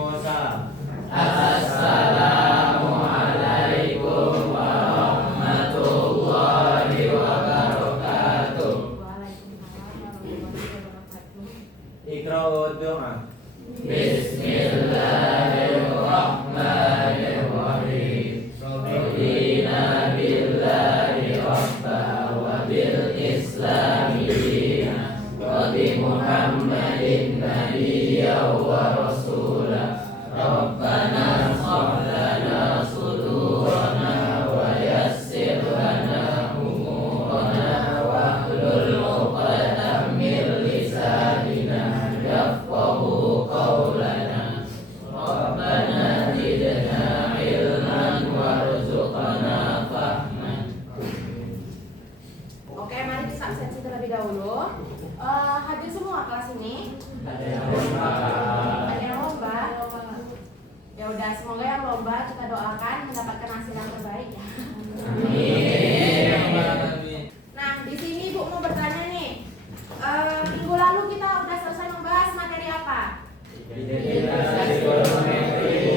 Waalaikumsalam. Assalamualaikum warahmatullahi wabarakatuh. Iqra wa doa. Bismillahirrahmanirrahim. Radiina billahi rabba wa bil islami dinan wa bi Muhammadin nabiyyan wa rasulah. Rabbana ighfir lana sudurana wa yassir lana umurana wa hlul 'uqdatam min lisanina yafqahu qawlana. Rabbana zidna ilman warzuqna fahman. Oke, mari kita absensi terlebih dahulu. Hadir semua kelas ini? Ada yang lomba. Ada yang lomba? Ya udah, semoga yang lomba kita doakan mendapatkan hasil yang terbaik ya. Amin. Nah, di sini Ibu mau bertanya nih. Minggu lalu kita udah selesai membahas materi apa? Identitas trigonometri.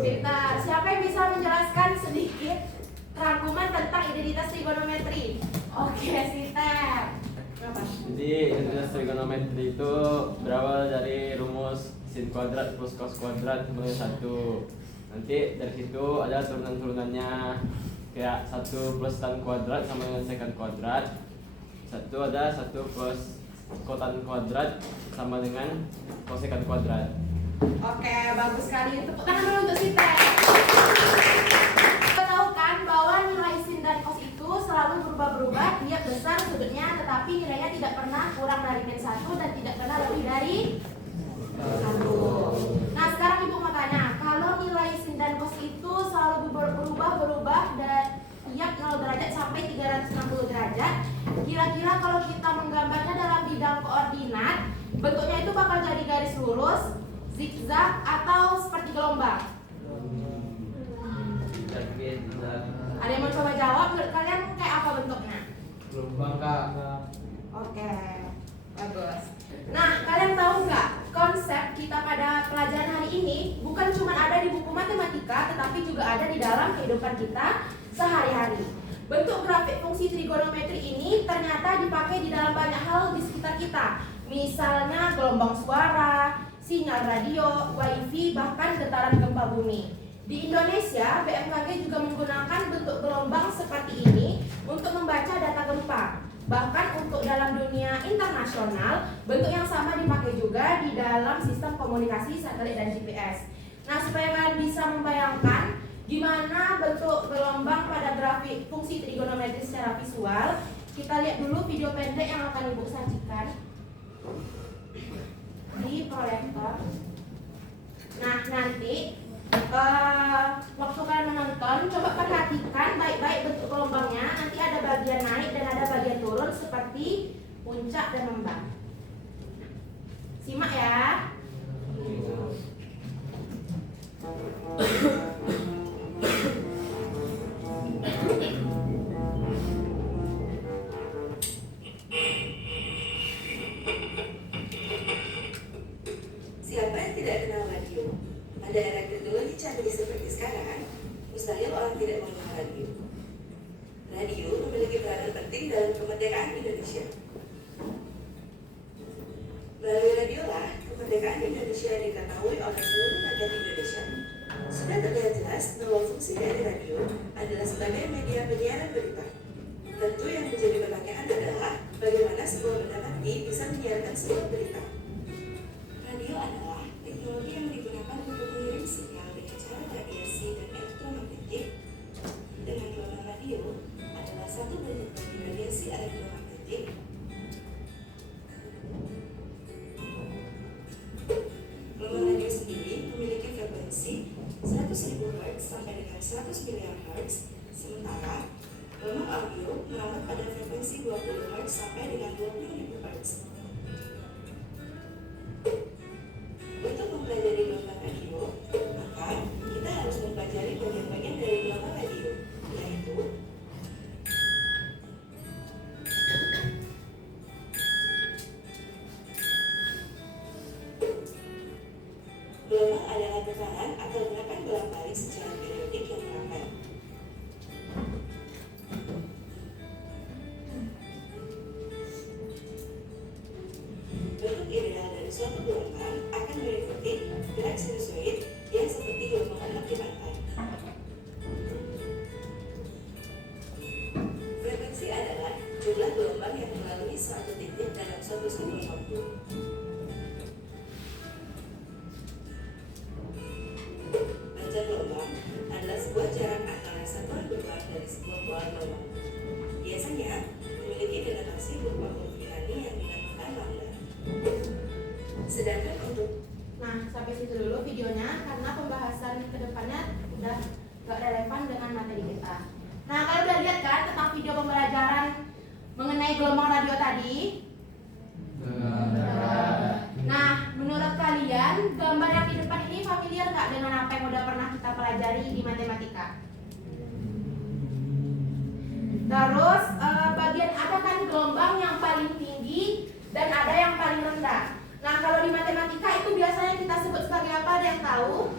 Pintar. Siapa yang bisa menjelaskan sedikit rangkuman tentang identitas trigonometri? Oke, Siter. Apa? Jadi identitas trigonometri itu berawal dari rumus sin kuadrat plus cos kuadrat sama dengan 1. Nanti dari situ ada turunan-turunannya, kayak 1 plus tan kuadrat sama dengan secant kuadrat. Ada 1 plus kotan kuadrat sama dengan kosekant kuadrat. Oke, bagus sekali. Tepuk tangan dulu untuk Siter. Kita tahu kan bahwa nilai sin dan cos itu selalu berubah-berubah, dia besar sudutnya, tetapi nilainya tidak pernah kurang dari min 1 dan tidak pernah lebih dari 1. Nah, sekarang Ibu mau tanya, kalau nilai sin dan cos itu selalu berubah-berubah dan tiap 0 derajat sampai 360 derajat, kira-kira kalau kita menggambarnya dalam bidang koordinat, bentuknya itu bakal jadi garis lurus, zigzag, atau seperti gelombang? Ada yang mau coba jawab? Menurut kalian kayak apa bentuknya? Gelombang, Kak. Oke, bagus. Nah, kalian tahu nggak konsep kita pada pelajaran hari ini bukan cuma ada di buku matematika, tetapi juga ada di dalam kehidupan kita sehari-hari. Bentuk grafik fungsi trigonometri ini ternyata dipakai di dalam banyak hal di sekitar kita. Misalnya gelombang suara, sinyal radio, wifi, bahkan getaran gempa bumi. Di Indonesia, BMKG juga menggunakan bentuk gelombang seperti ini untuk membaca data gempa. Bahkan untuk dalam dunia internasional, bentuk yang sama dipakai juga di dalam sistem komunikasi satelit dan GPS. Nah, supaya kalian bisa membayangkan gimana bentuk gelombang pada grafik fungsi trigonometri secara visual, kita lihat dulu video pendek yang akan Ibu sajikan di proyektor. Nah, nanti waktu kalian menonton, coba perhatikan baik-baik bentuk gelombangnya. Nanti ada bagian naik dan ada bagian turun seperti puncak dan lembah. Simak ya. Siapa yang tidak kenal radio? Pada era teknologi canggih seperti sekarang, mustahil orang tidak mengenal radio. Radio memiliki peranan penting dalam kemerdekaan Indonesia. Melalui radiolah, kemerdekaan Indonesia diketahui oleh seluruh rakyat Indonesia. Sudah terlihat jelas bahwa fungsi dari radio adalah sebagai media penyiaran berita. Tentu yang menjadi pertanyaan adalah bagaimana sebuah benda mati bisa menyiarkan sebuah berita. Radio adalah teknologi yang digunakan untuk mengirim sinyal dengan cara radiasi dan elektromagnetik. Dengan gelombang radio adalah satu bentuk dari radiasi elektromagnetik. Gelombang radio sendiri memiliki frekuensi 100.000 Hz sampai dengan 100 miliar Hz, sementara gelombang audio merambat pada frekuensi 20 Hz sampai dengan 20.000 Hz. Untuk mempelajari gelombang radio, maka kita harus mempelajari bagian-bagian dari gelombang radio, yaitu gelombang adalah getaran atau gerakan bolak-balik secara periodik yang terapan. Bentuk ideal dari suatu gelombang akan meliputi gerak sinusoid yang seperti gelombang anak di pantai. Frekuensi adalah jumlah gelombang yang melalui suatu titik dalam suatu siklus waktu. Panjang gelombang adalah sebuah jarak antara satuan gelombang dari sebuah pola gelombang. Biasanya memiliki dilatasi berupa huruf Yunani yang dinamakan lambda. Sedangkan untuk Nah, sampai situ dulu videonya karena pembahasan kedepannya udah gak relevan dengan materi kita. Nah, kalau udah lihat kan tentang video pembelajaran mengenai gelombang radio tadi? Nah, menurut kalian gambar yang di depan ini familiar nggak dengan apa yang udah pernah kita pelajari di matematika? Terus bagian ada kan gelombang yang paling tinggi dan ada yang paling rendah. Nah, kalau di matematika itu biasanya kita sebut sebagai apa? Ada yang tahu?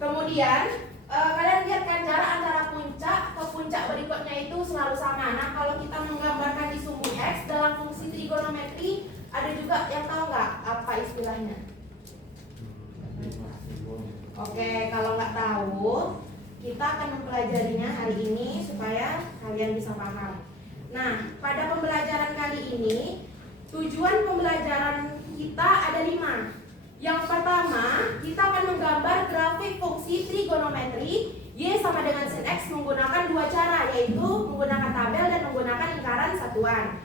Kemudian kalian lihat kan jarak antara puncak ke puncak berikutnya itu selalu sama. Nah, kalau kita menggambarkan di sumbu X dalam fungsi trigonometri, ada juga yang tahu nggak apa istilahnya? Oke, kalau nggak tahu, kita akan mempelajarinya hari ini supaya kalian bisa paham. Nah, pada pembelajaran kali ini, tujuan pembelajaran kita ada 5. Yang pertama, kita akan menggambar grafik fungsi trigonometri Y sama dengan sin X menggunakan 2 cara, yaitu menggunakan tabel dan menggunakan lingkaran satuan.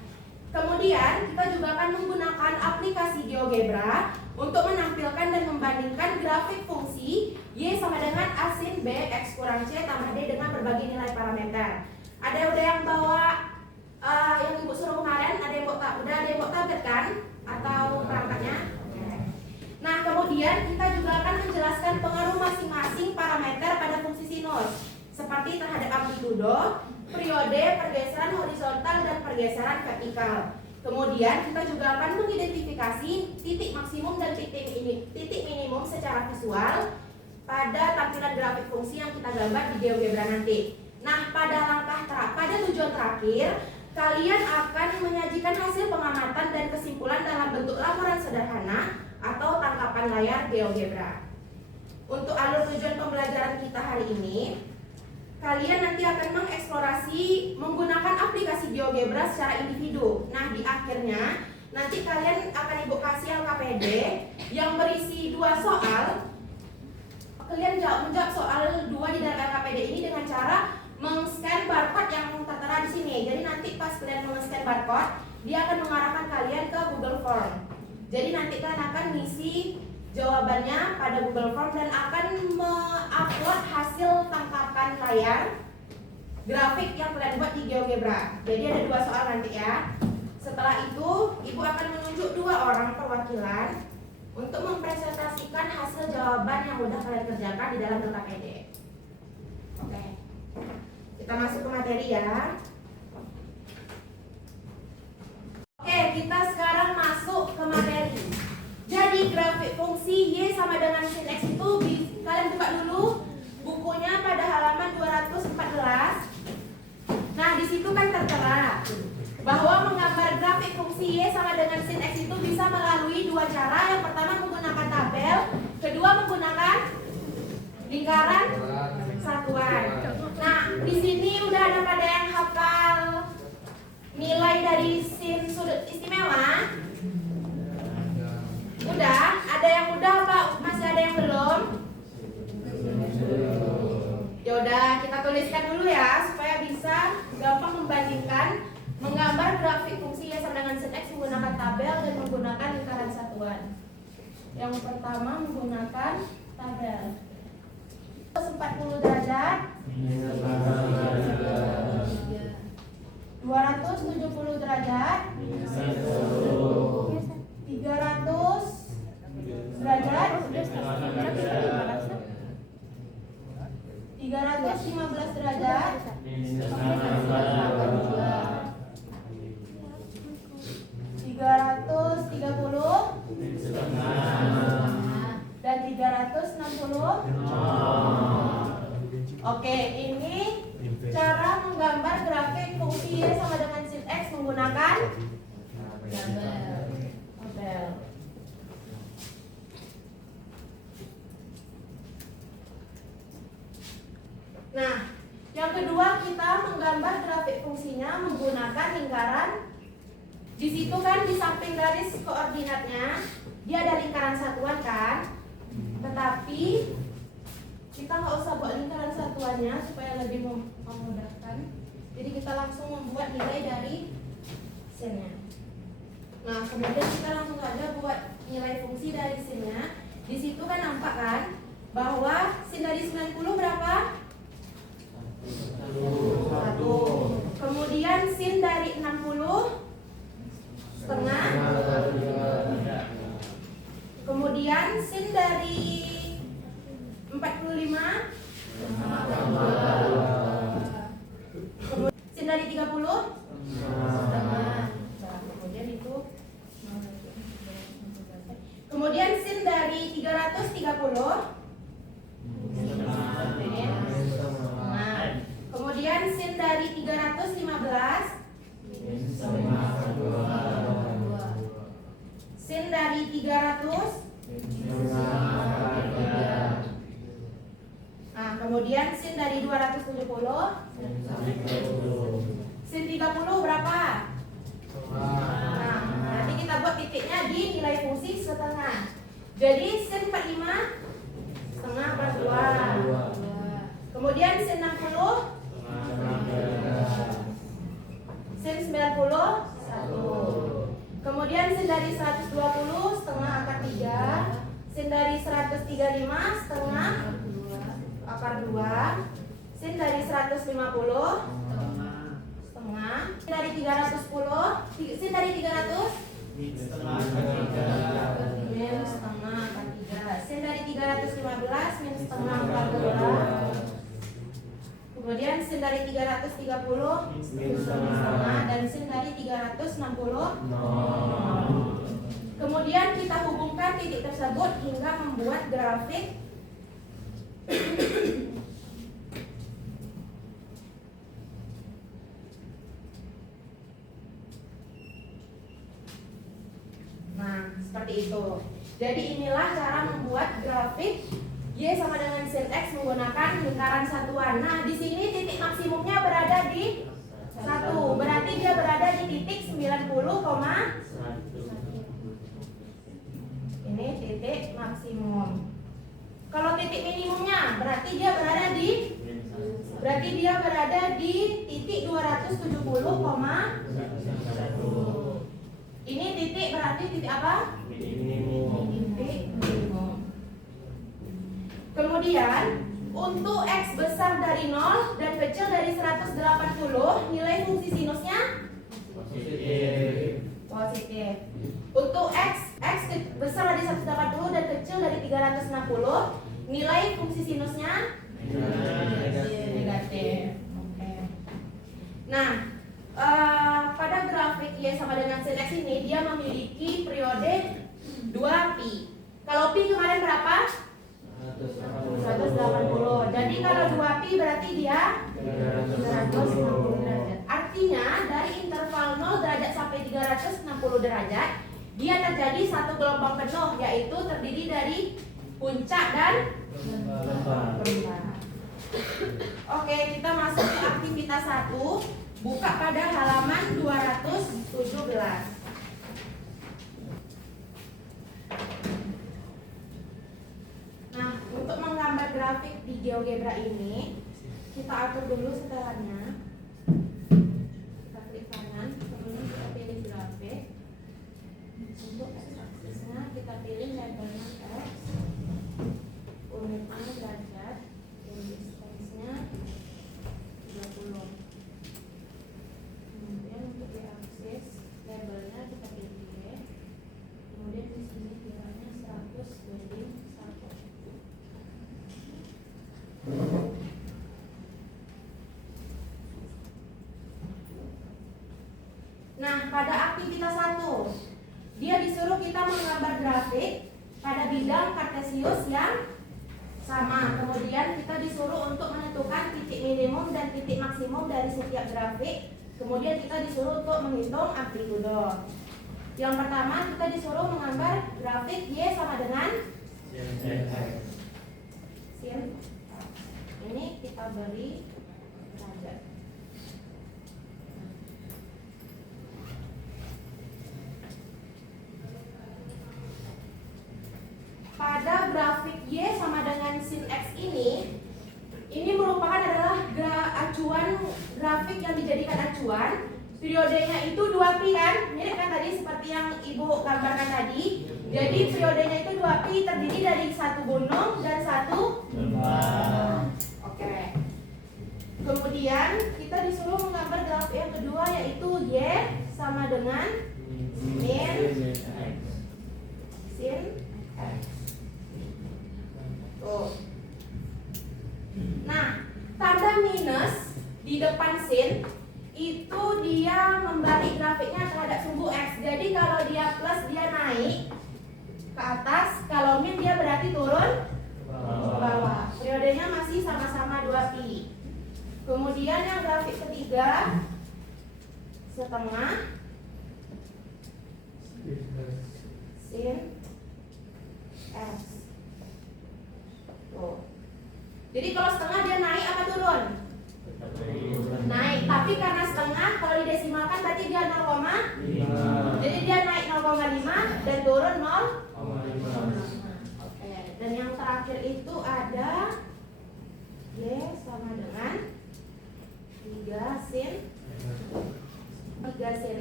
Kemudian, kita juga akan menggunakan aplikasi GeoGebra untuk menampilkan dan membandingkan grafik fungsi Y sama dengan A sin B X kurang C tambah D dengan berbagai nilai parameter. Ada yang bawa yang ibu suruh kemarin? Ada yang bawa tablet kan? Atau perangkatnya? Nah, kemudian kita juga akan menjelaskan pengaruh masing-masing parameter pada fungsi sinus, seperti terhadap amplitudo, periode, pergeseran horizontal, dan pergeseran vertikal. Kemudian kita juga akan mengidentifikasi titik maksimum dan titik minimum secara visual pada tampilan grafik fungsi yang kita gambar di GeoGebra nanti. Nah, pada tujuan terakhir, kalian akan menyajikan hasil pengamatan dan kesimpulan dalam bentuk laporan sederhana atau tangkapan layar GeoGebra. Untuk alur tujuan pembelajaran kita hari ini, kalian nanti akan mengeksplorasi menggunakan aplikasi GeoGebra secara individu. Nah, di akhirnya nanti kalian akan ibu kasih LKPD yang berisi 2 soal. Kalian menjawab soal 2 di dalam LKPD ini dengan cara meng-scan barcode yang tertera di sini. Jadi nanti pas kalian meng-scan barcode, dia akan mengarahkan kalian ke Google Form. Jadi nanti kalian akan ngisi jawabannya pada Google Form dan akan mengupload hasil tangkapan layar grafik yang kalian buat di GeoGebra. Jadi ada 2 soal nanti ya. Setelah itu, ibu akan menunjuk 2 orang perwakilan untuk mempresentasikan hasil jawaban yang sudah kalian kerjakan di dalam LKPD. Oke. Kita masuk ke materi ya. Oke, kita sekarang masuk ke materi. Jadi grafik fungsi Y sama dengan sin X itu kalian buka dulu bukunya pada halaman 214. Nah, di situ kan tertera bahwa menggambar grafik fungsi Y sama dengan sin X itu bisa melalui 2 cara. Yang pertama menggunakan tabel, kedua menggunakan lingkaran satuan. Nah, di sini udah ada pada yang hafal nilai dari sin sudut istimewa? Udah? Ada yang udah apa? Masih ada yang belum? Yaudah, kita tuliskan dulu ya supaya bisa gampang membandingkan menggambar grafik fungsi Y sama dengan sin X menggunakan tabel dan menggunakan lingkaran satuan. Yang pertama menggunakan tabel. 40 derajat 270 derajat 300 derajat 315 derajat 330 Oke, ini cara menggambar grafik fungsi Y sama dengan sin X menggunakan tabel. Nah, yang kedua kita menggambar grafik fungsinya menggunakan lingkaran. Di situ kan di samping garis koordinatnya dia ada lingkaran satuan kan, tetapi kita nggak usah buat lingkaran satuannya supaya lebih memudahkan. Jadi kita langsung membuat nilai dari sinnya. Nah, kemudian kita langsung aja buat nilai fungsi dari sinnya. Di situ kan nampak kan bahwa sin dari 90 berapa? 1. Kemudian sin dari 60 setengah. Kemudian sin dari 45. Sin dari 30 setengah. Kemudian itu. Kemudian sin dari 330. Kemudian sin dari 315. Sin dari 300. Nah, kemudian sin dari 270. Sin 30 berapa? Nah, nanti kita buat titiknya di nilai fungsi setengah. Jadi sin 45 setengah per 2. Kemudian sin 60. Sin 90 1. Kemudian sin dari 120 setengah akar 3. Sin dari 135 setengah akar 2. Sin dari 150 setengah. Sin dari 310. Sin dari 300 min setengah akar 3. Sin dari 315 min setengah akar 2. Kemudian sin dari 330 setengah dan sin dari 360 Kemudian kita hubungkan titik tersebut hingga membuat grafik. Nah, seperti itu. Jadi inilah cara membuat grafik Y sama dengan sin X menggunakan lingkaran satuan. Nah, di sini titik maksimumnya berada di 1. Berarti dia berada di titik 90, ini titik maksimum. Kalau titik minimumnya berarti dia berada di titik 270, ini titik berarti titik apa? Titik minimum. Kemudian untuk X besar dari 0 dan kecil dari 180, nilai fungsi sinusnya positif. Untuk X besar dari 180 dan kecil dari 360, nilai fungsi sinusnya negatif. Oke. Nah, pada grafik Y sama dengan sin X ini dia memiliki periode 2pi. Kalau pi kemarin berapa? 180. Jadi kalau 2pi berarti dia 360 derajat. Artinya dari interval 0 derajat sampai 360 derajat dia terjadi satu gelombang penuh, yaitu terdiri dari puncak dan lembah. Oke, kita masuk ke aktivitas 1. Buka pada halaman 217. Nah, untuk menggambar grafik di GeoGebra ini, kita atur dulu setelannya. Kita klik kanan, kemudian kita pilih grafik. Untuk x-aksisnya kita pilih labelnya x, unitnya derajat, dan distance-nya 30. Kemudian untuk y-aksis labelnya kita pilih y. Kemudian di sini kiranya 100 banding 1. Nah, pada aktivitas 1, dia disuruh kita menggambar grafik pada bidang kartesius yang sama. Kemudian kita disuruh untuk menentukan titik minimum dan titik maksimum dari setiap grafik. Kemudian kita disuruh untuk menghitung amplitudo. Yang pertama kita disuruh menggambar grafik Y sama dengan sin. Ini kita beri derajat. Pada grafik Y sama dengan sin X ini merupakan adalah acuan grafik yang dijadikan acuan. Periodenya itu 2pi kan? Mirip kan tadi seperti yang Ibu gambarkan tadi. Jadi periodenya itu 2pi terdiri dari satu gunung dan satu lembah. Oke. Kemudian kita disuruh menggambar grafik yang kedua yaitu Y sama dengan min sin X. Tuh. Nah, tanda minus di depan sin itu dia membalik grafiknya terhadap sumbu X. Jadi kalau dia plus dia naik ke atas, kalau min dia berarti turun ke bawah. Periodenya masih sama-sama 2pi. Kemudian yang grafik ketiga setengah sin X. Tuh. Jadi kalau setengah dia naik apa turun? Naik, tapi karena setengah kalau didesimalkan berarti dia 0,5. Jadi dia naik 0,5 dan turun 0,5. Oke, dan yang terakhir itu ada Y sama dengan 3 sin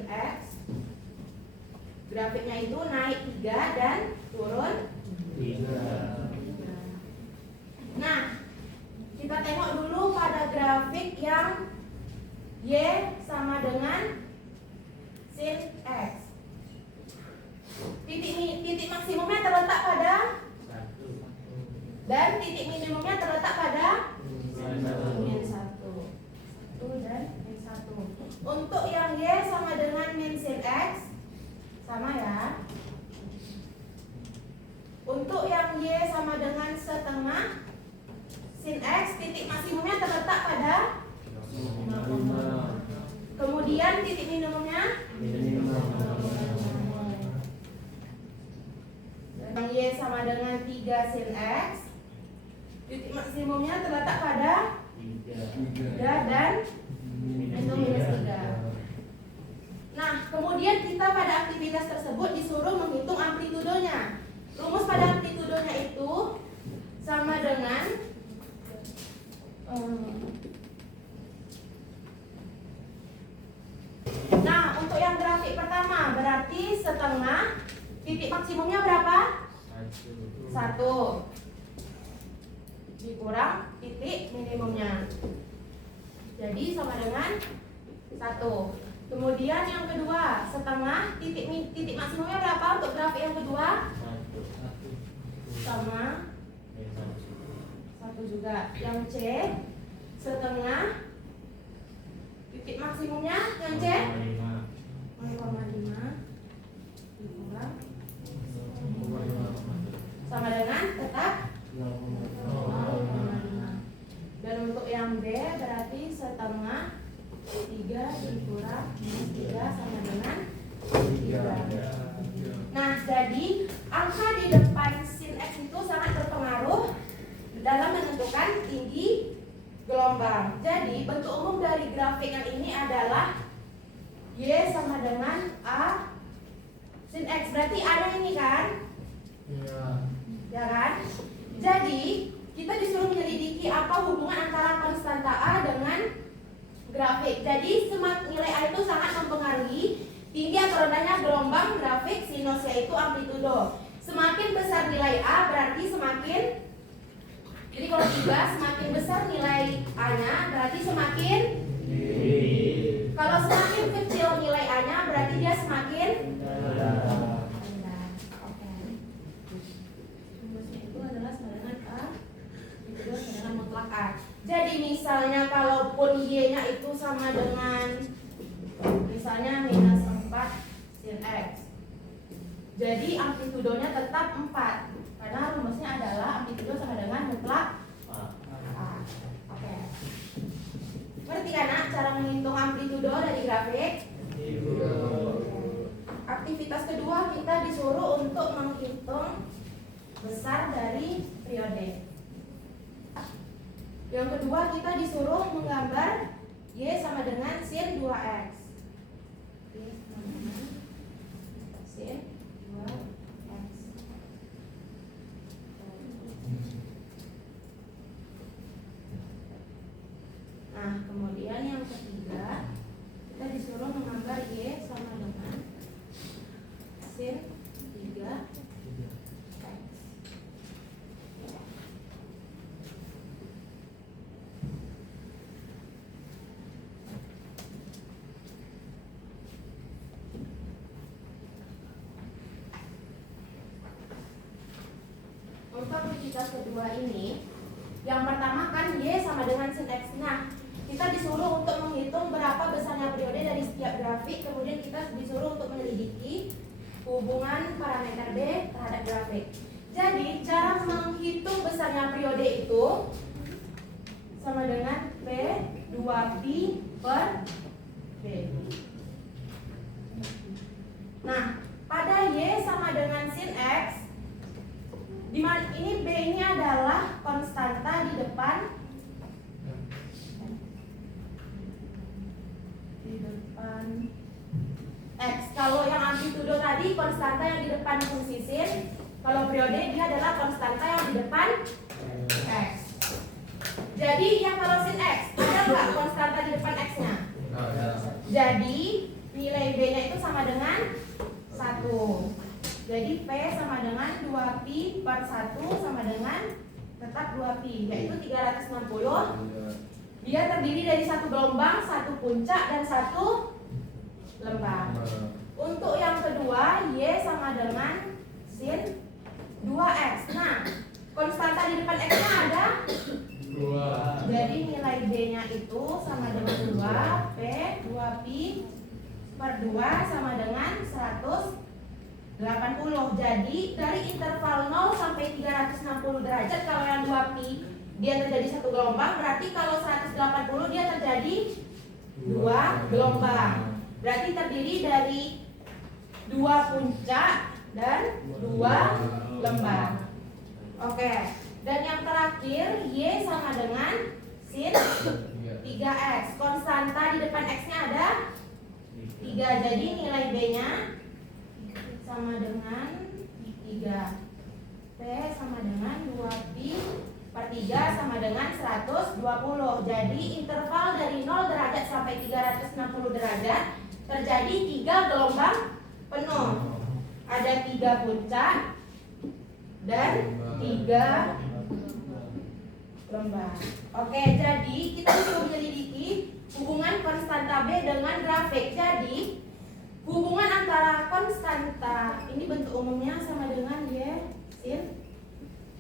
X. Grafiknya itu naik 3 dan turun 3. Nah, kita tengok dulu pada grafik yang Y sama dengan sin X. Titik maksimumnya terletak pada 1 dan titik minimumnya terletak pada min 1. 1 dan min 1. Untuk yang Y sama dengan min sin X sama ya. Untuk yang Y sama dengan setengah sin X, titik maksimumnya terletak pada 5. Kemudian titik minimumnya yang Y sama dengan 3 sin X, titik maksimumnya terletak pada 3 dan itu minus 3. Nah, kemudian kita pada aktivitas tersebut disuruh menghitung amplitudonya. Rumus pada amplitudonya itu sama dengan nah, untuk yang grafik pertama berarti setengah, titik maksimumnya berapa? 1 dikurang titik minimumnya, jadi sama dengan 1. Kemudian yang kedua setengah, titik maksimumnya berapa untuk grafik yang kedua? Sama 1 juga. Yang C setengah, titik maksimumnya yang C 0,5 dikurang sama dengan tetap 0,5. Dan untuk yang B berarti setengah 3 dikurang minus 3 sama dengan 3. Nah, jadi angka di depan sin X itu sangat berpengaruh dalam menentukan tinggi gelombang. Jadi bentuk umum dari grafik yang ini adalah Y sama dengan A sin X. Berarti ada ini kan? Ya kan? Jadi kita disuruh menyelidiki apa hubungan antara konstanta A dengan grafik. Jadi nilai A itu sangat mempengaruhi tinggi atau rendahnya gelombang grafik sinus, yaitu amplitudo. Semakin besar nilai A berarti semakin, jadi kalau 3 semakin besar nilai A-nya berarti semakin tinggi. Kalau semakin kecil nilai A-nya berarti dia semakin rendah. Oke. Rumusnya itu adalah sama dengan A itu sama dengan mutlak A. Jadi misalnya kalaupun Y-nya itu sama dengan misalnya minus 4 sin X, jadi amplitudonya tetap 4 karena rumusnya adalah amplitudo sama dengan mutlak besar dari periode. Yang kedua, kita disuruh menggambar Y sama dengan sin 2X. Y sama dengan sin 2X. Nah, kemudian yang ketiga, kita disuruh menggambar Y sama dengan sin 3X. Untuk aktivitas kedua ini, yang pertama kan Y sama dengan sin X. Nah, kita disuruh untuk menghitung berapa besarnya periode dari setiap grafik. Kemudian kita disuruh untuk menyelidiki hubungan parameter B terhadap grafik. Jadi, cara menghitung besarnya periode itu sama dengan P 2Pi per B. Nah, pada Y sama dengan sin X, dimana ini B ini adalah konstanta di depan X. Kalau yang amplitudo tadi konstanta yang di depan fungsi sin, kalau periode dia adalah konstanta yang di depan X. Jadi yang kalau sin X ada nggak konstanta di depan X-nya? Jadi nilai B-nya itu sama dengan 1. Jadi P sama dengan 2Pi per 1 sama dengan tetap 2Pi, yaitu 360. Dia terdiri dari satu gelombang, satu puncak, dan satu lembang. Untuk yang kedua, Y sama dengan sin 2X. Nah, konstanta di depan X-nya ada 2. Jadi nilai B-nya itu sama dengan 2, P 2Pi per 2 sama dengan 180. Jadi dari interval 0 sampai 360 derajat, kalau yang 2Pi dia terjadi satu gelombang, berarti kalau 180 dia terjadi 2 gelombang. Berarti terdiri dari 2 puncak dan 2 lembang. Oke. Dan yang terakhir, Y sama dengan sin 3X. Konstanta di depan X-nya ada 3. Jadi nilai B-nya sama dengan 3. P sama dengan 2Pi per 3 sama dengan 120. Jadi interval dari 0 derajat sampai 360 derajat terjadi 3 gelombang penuh. Ada 3 puncak dan 3 lembang. Oke, jadi kita disuruh menyelidiki hubungan konstanta B dengan grafik. Jadi hubungan antara konstanta ini bentuk umumnya sama dengan Y sin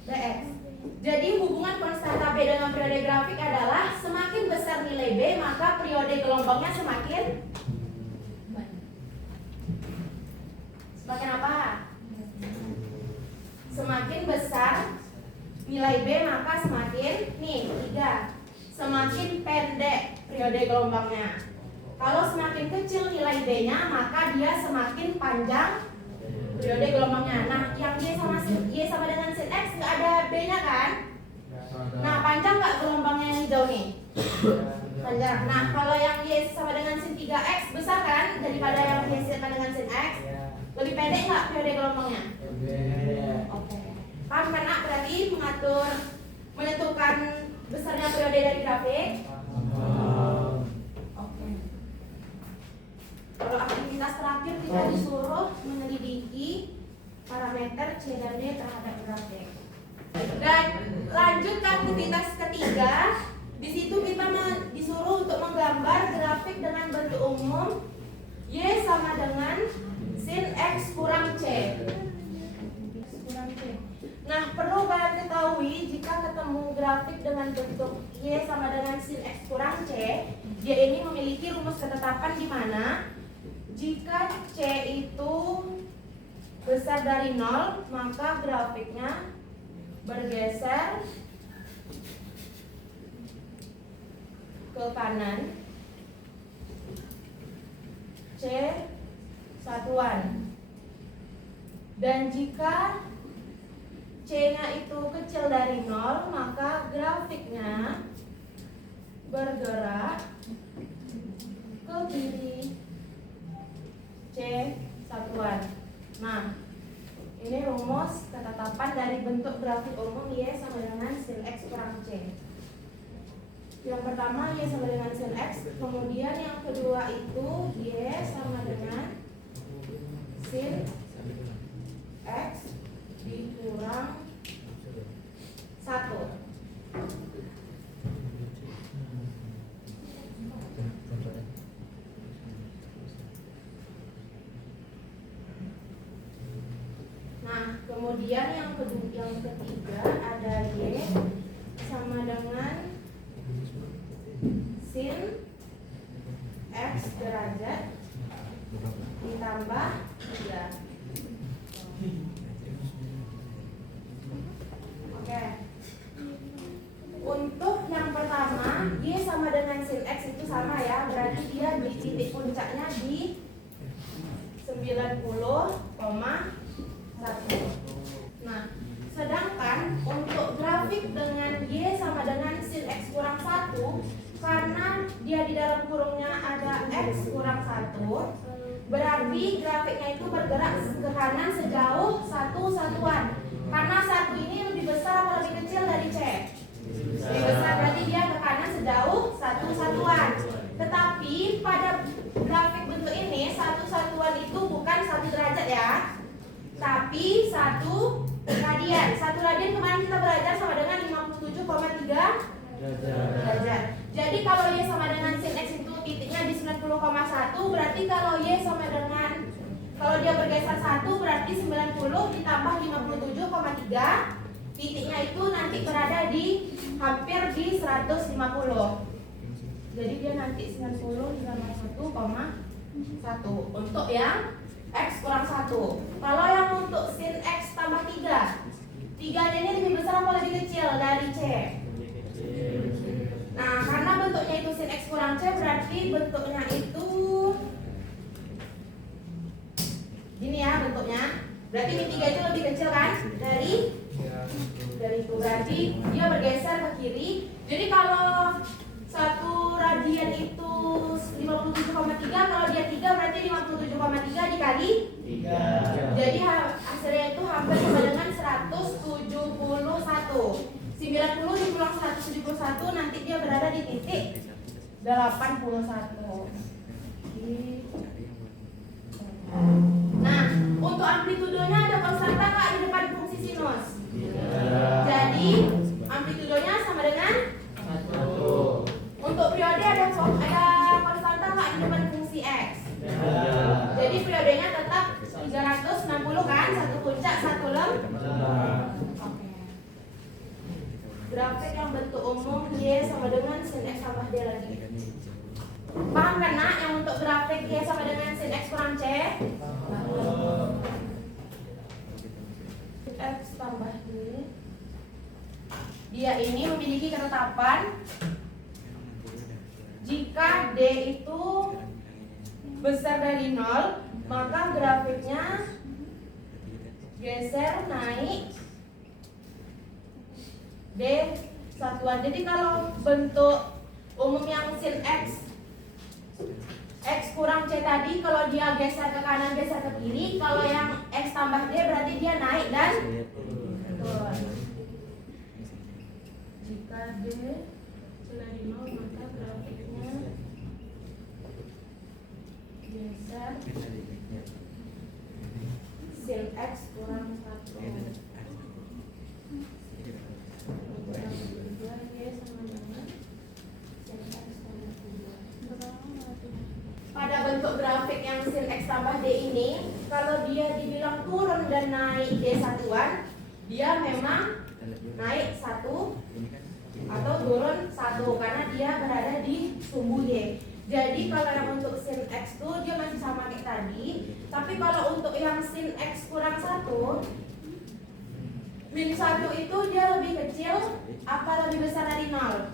Dx. Jadi hubungan konstanta B dengan periode grafik adalah semakin besar nilai B, maka periode gelombangnya semakin apa? Semakin besar nilai B maka semakin 3. Semakin pendek periode gelombangnya. Kalau semakin kecil nilai B-nya, maka dia semakin panjang periode gelombangnya. Nah, yang Y sama dengan sin X nggak ada B-nya kan? Nah, panjang nggak gelombangnya yang hijau nih? Panjang. Nah, kalau yang Y sama dengan sin 3X besar kan daripada yang Y sama dengan sin X? Lebih pendek nggak periode gelombangnya? Oke. Paham kan? Berarti menentukan besarnya periode dari grafik. Oke. Kalau aktivitas terakhir kita disuruh menyelidiki parameter C dan D terhadap grafik. Dan lanjut ke aktivitas ketiga. Di situ kita disuruh untuk menggambar grafik dengan bentuk umum Y sama dengan sin X kurang C. Nah, perlu kalian ketahui jika ketemu grafik dengan bentuk Y sama dengan sin X kurang C, dia ini memiliki rumus ketetapan di mana jika C itu besar dari 0, maka grafiknya bergeser ke kanan C satuan. Dan jika C C-nya itu kecil dari 0, maka grafiknya bergerak ke kiri C satuan. Nah, ini rumus ketetapan dari bentuk grafik umum Y sama dengan sin X kurang C. Yang pertama Y sama dengan sin X, kemudian yang kedua itu Y sama dengan sin X dikurang 1. Nah, kemudian yang ketiga ada Y sama dengan sin X derajat ditambah 3. Oke. Untuk yang pertama, Y sama dengan sin X itu sama ya, berarti dia di titik puncaknya di 90,1. Nah, sedangkan untuk grafik dengan Y sama dengan sin X kurang 1, karena dia di dalam kurungnya ada X kurang 1, berarti grafiknya itu bergerak ke kanan sejauh 1 satuan. Karena 1 ini lebih besar atau lebih kecil dari C? Lebih besar, berarti dia ke kanan sejauh 1 satuan. Tetapi pada grafik bentuk ini 1 satuan itu bukan 1 derajat ya, tapi 1 radian. 1 radian kemarin kita belajar sama dengan 57,3 derajat. Jadi kalau Y sama dengan sin X itu titiknya di 90,1, berarti kalau Y sama dengan, kalau dia bergeser 1 berarti 90 ditambah 57,3, titiknya itu nanti berada di hampir di 150. Jadi dia nanti 90 ditambah 1,1 untuk yang X kurang 1. Kalau yang untuk sin X tambah 3, 3 ini lebih besar apa lebih kecil dari C? Nah, karena bentuknya itu sin X kurang C, berarti bentuknya itu gini ya bentuknya. Berarti ini 3 itu lebih kecil kan dari itu. Berarti dia bergeser ke kiri. Jadi kalau 1 radian itu 57,3, kalau dia 3 berarti 57,3 dikali 3. Jadi hasilnya itu hampir sama dengan 171. 90 dikurang 171, nanti dia berada di titik 81. Nah, untuk amplitudenya ada konstanta nggak di depan fungsi sinus? Jadi amplitudenya sama dengan 1. Untuk periode ada konstanta nggak di depan fungsi X? Jadi periodenya tetap 360 kan, satu puncak satu lembah. Oke. Grafik yang bentuk umum Y sama dengan sin X tambah D lagi. Paham kan nak yang untuk grafik Y sama dengan sin X kurang C? X tambah D. Dia ini memiliki ketetapan jika D itu besar dari 0, maka grafiknya geser naik D satuan. Jadi kalau bentuk umum yang sin X kurang C tadi, kalau dia geser ke kanan geser ke kiri, kalau yang X tambah D berarti dia naik dan turun. Jika D dari 0 maka grafiknya geser sin X kurang 1. Pada bentuk grafik yang sin X tambah D ini, kalau dia dibilang turun dan naik D satuan, dia memang naik 1 atau turun 1 karena dia berada di sumbu Y. Jadi kalau yang untuk sin X itu dia masih sama kayak tadi, tapi kalau untuk yang sin X kurang 1, min 1 itu dia lebih kecil apa lebih besar dari 0?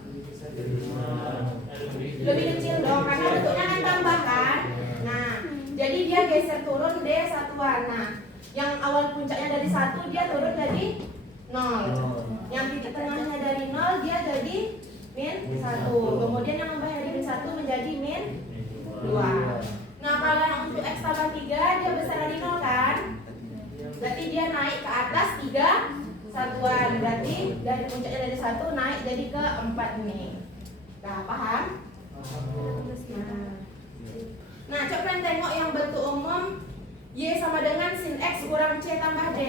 Lebih kecil dong, karena bentuknya kan tambahan. Nah, jadi dia geser turun D satuan. Nah, yang awal puncaknya dari 1 dia turun jadi 0. Yang titik tengahnya dari 0 dia jadi min 1. Kemudian yang nambah dari min 1 menjadi min 2. Nah, kalau yang untuk X tambah 3 dia besar dari 0 kan? Berarti dia naik ke atas 3 satuan. Berarti dari puncaknya dari 1 naik jadi ke 4 nih. Nah, paham? Nah, coba kalian tengok yang bentuk umum Y sama dengan sin X kurang C tambah D.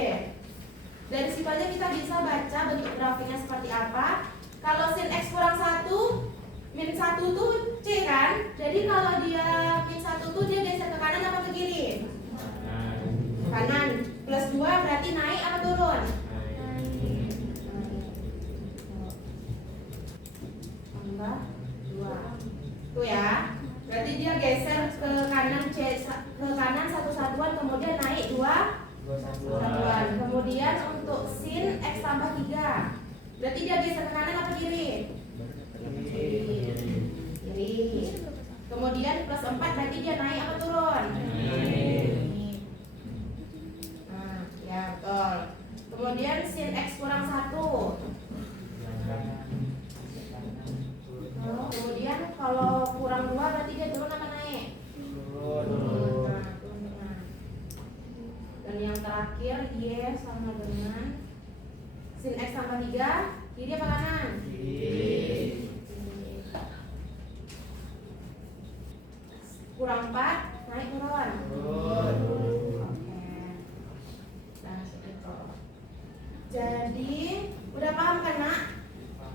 Dari situ aja kita bisa baca bentuk grafiknya seperti apa. Kalau sin X kurang 1, min 1 tuh C kan? Jadi kalau dia min 1 tuh dia geser ke kanan apa ke kiri? Kanan. Plus 2 berarti naik apa turun? Tambah 2. Tuh ya. Berarti dia geser ke kanan ke kanan satu satuan, kemudian naik 2 satuan. Kemudian untuk sin X tambah 3. Berarti dia geser ke kanan apa kiri? Kiri. Kemudian plus 4 berarti dia naik apa turun? Nah, ya betul. Kemudian sin X kurang 1. Kemudian kalau kurang 2 berarti dia turun apa naik? Turun. Nah, turun. Dan yang terakhir Y sama dengan sin X tambah 3, kiri apa kanan? Kiri. Kurang 4, naik turun? Turun. Oke. Nah, segitu. Jadi, udah paham kan, Nak?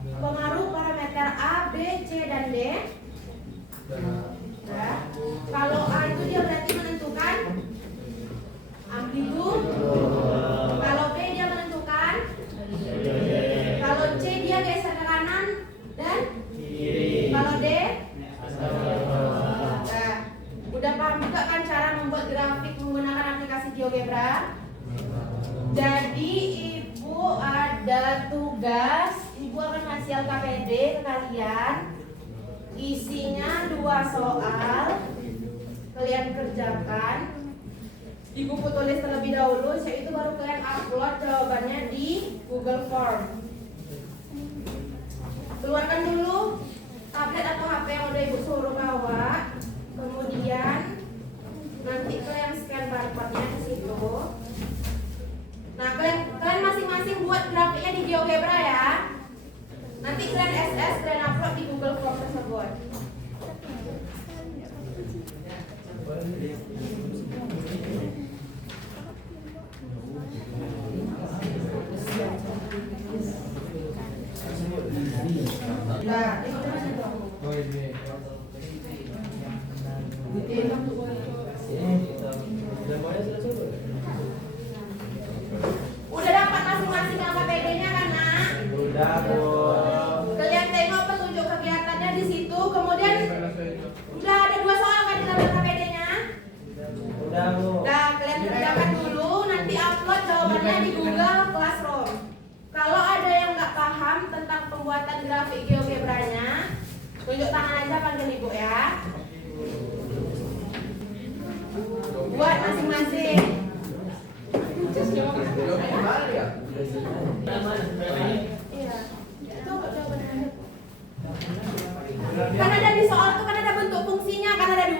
Pengaruh parameter A, B, C, dan D. Nah, kalau A itu dia berarti menentukan amplitude. Kalau B dia menentukan. Kalau C dia geser ke kanan dan kiri. Kalau D. Nah, udah paham juga kan cara membuat grafik menggunakan aplikasi GeoGebra? Jadi ibu ada tugas, ibu akan kasih LKPD ke kalian. Isinya 2 soal. Kalian kerjakan. Di buku tulis terlebih dahulu, setelah itu baru kalian upload jawabannya di Google Form. Keluarkan dulu tablet atau HP yang udah ibu suruh bawa. Kemudian nanti kalian scan barcode-nya di situ. Nah, kalian masing-masing buat grafiknya di GeoGebra ya. Nanti kalian SS, kalian upload di Google Form tersebut. Nah, udah dapat masing-masing LKPD-nya kan, Nak? Udah, Bu. Kalian tengok petunjuk kegiatannya di situ. Kemudian udah ada 2 soal kan di dalam LKPD-nya? Udah, Bu. Nah, kalian kerjakan dulu, nanti upload jawabannya di Google Classroom. Kalau ada yang nggak paham tentang pembuatan grafik GeoGebra-nya, tunjuk tangan aja, panggil ibu ya. Buat masing-masing. Iya. Itu jawabannya. Kan ada di soal tuh kan ada bentuk fungsinya, kan ada 2.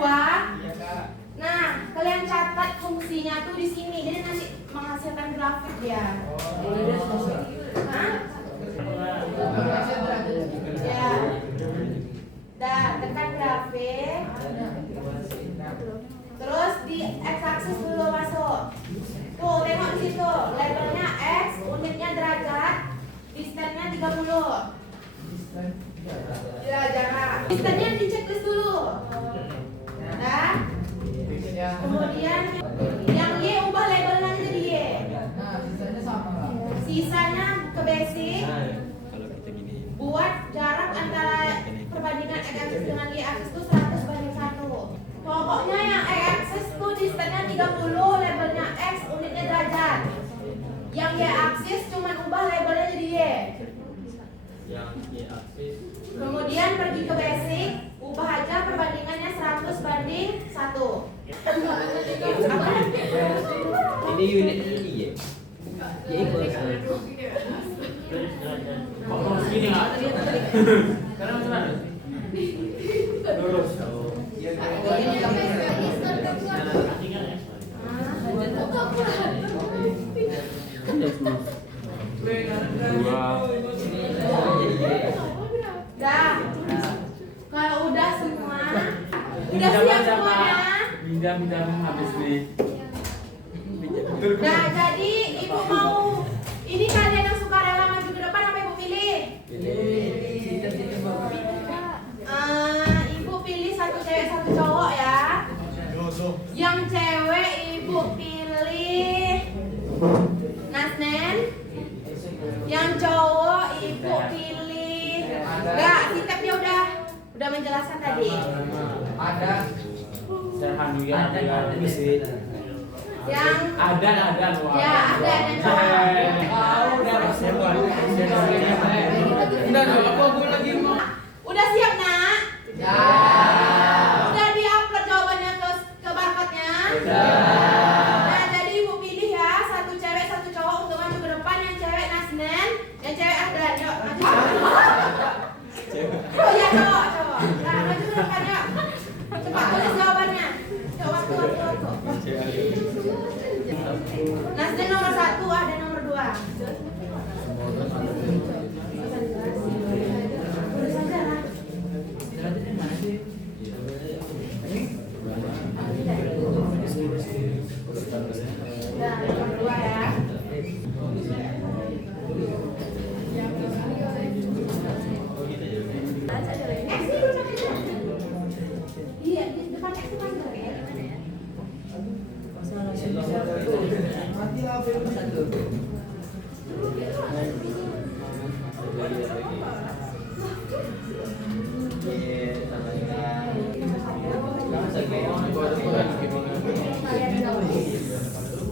Nah, kalian catat fungsinya tuh di sini. Jadi nanti menghasilkan grafik dia. Hah? Ya. Dah, tekan grafik. Terus di x-axis dulu masuk. Tuh, tengok di situ. Labelnya X, unitnya derajat, distance-nya 30. Ya, jarak. Distance-nya di checklist dulu. Nah. Kemudian yang Y ubah labelnya jadi Y. Sisanya ke basic. Buat jarak antara perbandingan x-axis dengan y-axis itu 100 banding 1. Pokoknya yang x-axis tuh distance-nya 30, labelnya X, unitnya derajat. Yang y-axis cuma ubah labelnya jadi Y. Yang y-axis. Kemudian pergi ke basic, ubah aja perbandingannya 100 banding 1. Ini unit ini Y. Y equals Gini nggak? Karena macam mana? Lurus. Dah. Kalau udah semua, udah siap semuanya. Pinjam habis nih. Nah, jadi ibu mau ini kalian yang suka rela maju ke depan apa ibu pilih? Ibu pilih satu cewek satu cowok ya. Yang cewek ibu pilih Nasnen. Yang cowok ibu pilih. Enggak, Sitepnya udah menjelaskan tadi. Ada. Serhan juga ada. Yang Ada. ya ada yang cowok. Aku lagi mau. Udah siap nak? Ya. Udah diupload jawabannya ke barcode-nya? Nah, jadi ibu pilih ya satu cewek satu cowok untuk maju ke depan. Yang cewek Nasnen, yang cewek Ahdan. Yuk maju. Oh ya cowok. Nah, maju ke depan yuk. Cepat tulis jawabannya. Yuk waktu. Nasden nomor 1, Ahdan nomor 2. Nah, nomor 2 ya. Iya, di depan X itu kan ya.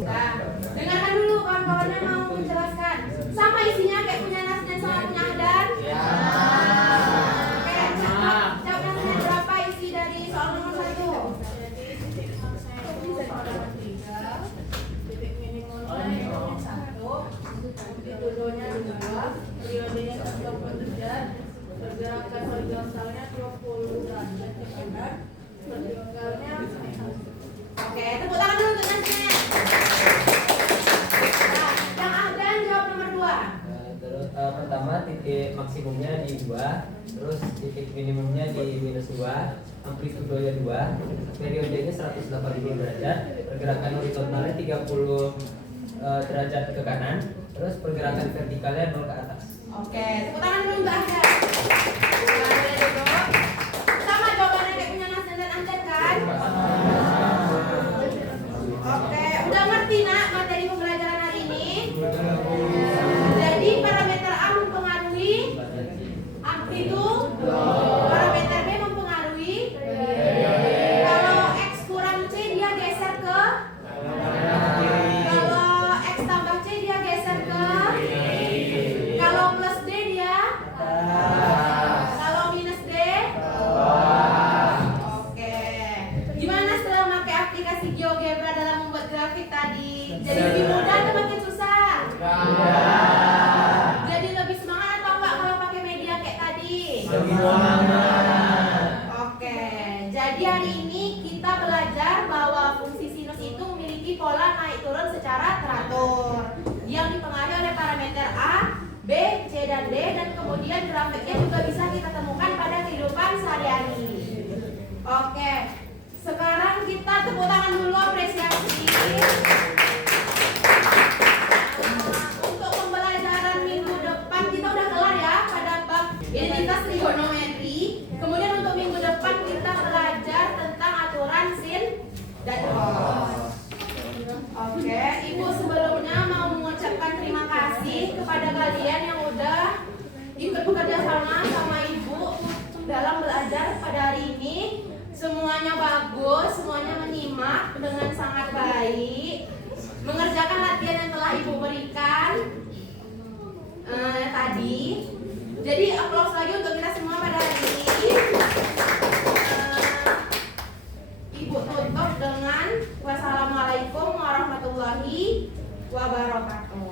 Nah, dengarkan dulu kawan-kawannya mau menjelaskan. Sama isinya kayak punya Nasden sama punya Ahdan? Ya. Oke, jawab Nasden berapa isi dari soal nomor 1? Titik minimalnya 1, amplitudonya 2, periodenya 120 derajat, pergerakan horizontalnya 20 derajat ke kanan, vertikalnya. Oke, tepuk tangan dulu untuk Nasden. Nah, yang Ahdan jawab nomor 2. Terus pertama titik maksimumnya di 2, terus titik minimumnya di -2, amplitudonya 2, periodenya 180 derajat, pergerakan horizontalnya 30 derajat ke kanan, terus pergerakan vertikalnya 0 ke atas. Oke, tepuk tangan dulu untuk Ahdan. Nah, boleh duduk. Sama jawabannya kayak punya Nasden dan Ahdan kan? Oke, udah ngerti nak materi pembelajaran hari ini? Jadi parameter A mempengaruhi amplitudo, parameter B mempengaruhi. Kalau X kurang C dia geser ke. Kalau X tambah C dia geser ke. Kalau plus D dia. Kalau minus D. Oke. Gimana setelah pakai aplikasi GeoGebra dalam membuat grafik tadi? Jadi lebih mudah atau makin susah? Jadi lebih semangat atau enggak kalau pakai media kayak tadi? Oke. Jadi hari ini kita belajar bahwa fungsi sinus itu memiliki pola naik turun secara teratur yang dipengaruhi oleh parameter A, B, C, dan D, dan kemudian grafiknya juga bisa kita temukan pada kehidupan sehari-hari. Oke. Sekarang kita tepuk tangan dulu apresiasi. Untuk pembelajaran minggu depan kita udah kelar ya pada bab identitas trigonometri. Kemudian untuk minggu depan kita belajar tentang aturan sin dan cos. Oke, Ibu sebelumnya mau mengucapkan terima kasih kepada kalian yang udah ikut bekerja sama Ibu dalam belajar pada hari ini. Semuanya bagus, semuanya menyimak dengan sangat baik, mengerjakan latihan yang telah Ibu berikan tadi. Jadi aplaus lagi untuk kita semua pada hari ini. Ibu tutup dengan wassalamualaikum warahmatullahi wabarakatuh.